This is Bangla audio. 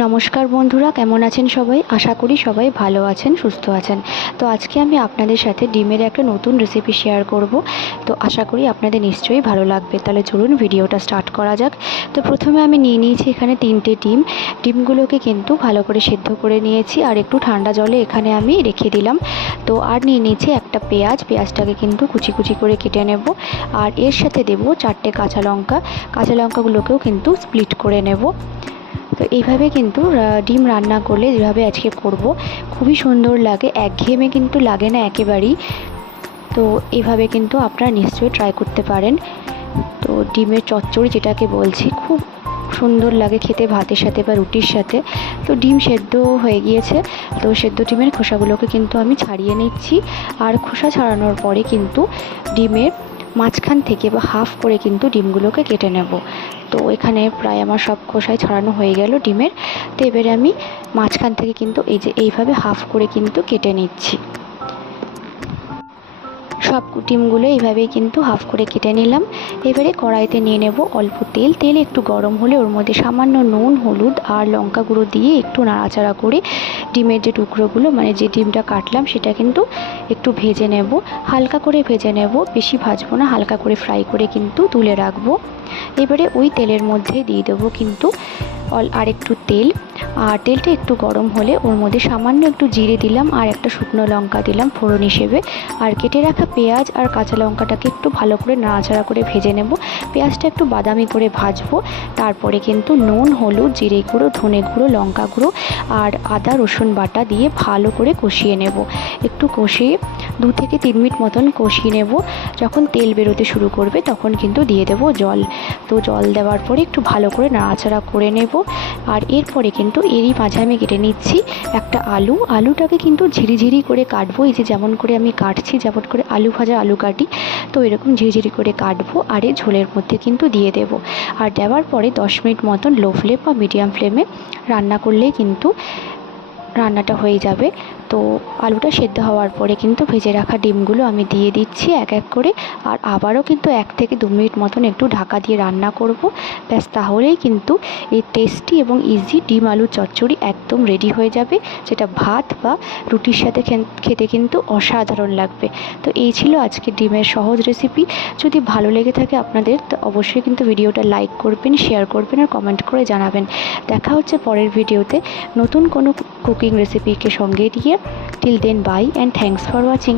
নমস্কার বন্ধুরা, কেমন আছেন সবাই? আশা করি সবাই ভালো আছেন, সুস্থ আছেন। তো আজকে আমি আপনাদের সাথে ডিমের একটা নতুন রেসিপি শেয়ার করব। তো আশা করি আপনাদের নিশ্চয়ই ভালো লাগবে। তাহলে চলুন ভিডিওটা স্টার্ট করা যাক। তো প্রথমে আমি নিয়ে নিয়েছি এখানে 3টে ডিম। ডিমগুলোকে কিন্তু ভালো করে সেদ্ধ করে নিয়েছি আর একটু ঠান্ডা জলে এখানে আমি রেখে দিলাম। তো আর নিয়ে নিয়েছি একটা পেঁয়াজটাকে কিন্তু কুচি কুচি করে কেটে নেব। আর এর সাথে দেব 4টে কাঁচা লঙ্কা। কাঁচা লঙ্কাগুলোকেও কিন্তু স্প্লিট করে নেব। তো এইভাবে কিন্তু ডিম রান্না করলে যেভাবে আজকে করব খুবই সুন্দর লাগে, একঘেয়েমে কিন্তু লাগে না একেবারেই। তো এইভাবে কিন্তু আপনারা নিশ্চয়ই ট্রাই করতে পারেন। তো ডিমের চচ্চড়ি যেটাকে বলছি, খুব সুন্দর লাগে খেতে ভাতের সাথে বা রুটির সাথে। তো ডিম সেদ্ধ হয়ে গিয়েছে। তো সেদ্ধ ডিমের খোসাগুলোকে কিন্তু আমি ছাড়িয়ে নিচ্ছি। আর খোসা ছাড়ানোর পরে কিন্তু ডিমের মাঝখান থেকে বা হাফ করে কিন্তু ডিমগুলোকে কেটে নেব। তো এখানে প্রায় আমার সব খোসাই ছাড়ানো হয়ে গেল ডিমের। তো এবারে আমি মাঝখান থেকে কিন্তু এইভাবে হাফ করে কিন্তু কেটে নিচ্ছি। সব ডিমগুলো এইভাবেই কিন্তু হাফ করে কেটে নিলাম। এবারে কড়াইতে নিয়ে নেব অল্প তেল। তেল একটু গরম হলে ওর মধ্যে সামান্য নুন, হলুদ আর লঙ্কা গুঁড়ো দিয়ে একটু নাড়াচাড়া করে ডিমের যে টুকরোগুলো, মানে যে ডিমটা কাটলাম, সেটা কিন্তু একটু ভেজে নেব। হালকা করে ভেজে নেব, বেশি ভাজবো না, হালকা করে ফ্রাই করে কিন্তু তুলে রাখবো। এবারে ওই তেলের মধ্যে দিয়ে দেবো কিন্তু আর একটু তেল। আর তেলটা একটু গরম হলে ওর মধ্যে সামান্য একটু জিরে দিলাম আর একটা শুকনো লঙ্কা দিলাম ফোড়ন হিসেবে। আর কেটে রাখা পেঁয়াজ আর কাঁচা লঙ্কাটাকে একটু ভালো করে নাড়াচাড়া করে ভেজে নেব। পেঁয়াজটা একটু বাদামি করে ভাজবো। তারপরে কিন্তু নুন, হলুদ, জিরে গুঁড়ো, ধনে গুঁড়ো, লঙ্কা গুঁড়ো আর আদা রসুন বাটা দিয়ে ভালো করে কষিয়ে নেব। একটু কষিয়ে 2 থেকে 3 মিনিট মতন কষিয়ে নেব। যখন তেল বেরোতে শুরু করবে তখন কিন্তু দিয়ে দেব জল। তো জল দেওয়ার পরে একটু ভালো করে নাড়াচাড়া করে নেব। আর এরপরে কিন্তু এরই মাঝে আমি কেটে নিচ্ছি একটা আলুটাকে কিন্তু ঝিরিঝিরি করে কাটবো। এই যে যেমন করে আমি কাটছি, যেমন করে আলু ভাজা আলু কাটি, তো এরকম ঝিরিঝিরি করে কাটবো আর এই ঝোলের মধ্যে কিন্তু দিয়ে দেব। আর দেওয়ার পরে 10 মিনিট মতন লো ফ্লেম বা মিডিয়াম ফ্লেমে রান্না করলেই কিন্তু রান্নাটা হয়ে যাবে। তো আলুটা সেদ্ধ হওয়ার পরে কিন্তু ভেজে রাখা ডিমগুলো আমি দিয়ে দিচ্ছি এক এক করে। আর আবারও কিন্তু 1 থেকে 2 মিনিট মতন একটু ঢাকা দিয়ে রান্না করব। ব্যাস, তাহলেই কিন্তু এই টেস্টি এবং ইজি ডিম আলু চচ্চড়ি একদম রেডি হয়ে যাবে, যেটা ভাত বা রুটির সাথে খেতে কিন্তু অসাধারণ লাগবে। তো এই ছিল আজকে ডিমের সহজ রেসিপি। যদি ভালো লেগে থাকে আপনাদের, তো অবশ্যই কিন্তু ভিডিওটা লাইক করবেন, শেয়ার করবেন আর কমেন্ট করে জানাবেন। দেখা হচ্ছে পরের ভিডিওতে নতুন কোনো কুকিং রেসিপিকে সঙ্গে দিয়ে। Till then, bye and thanks for watching.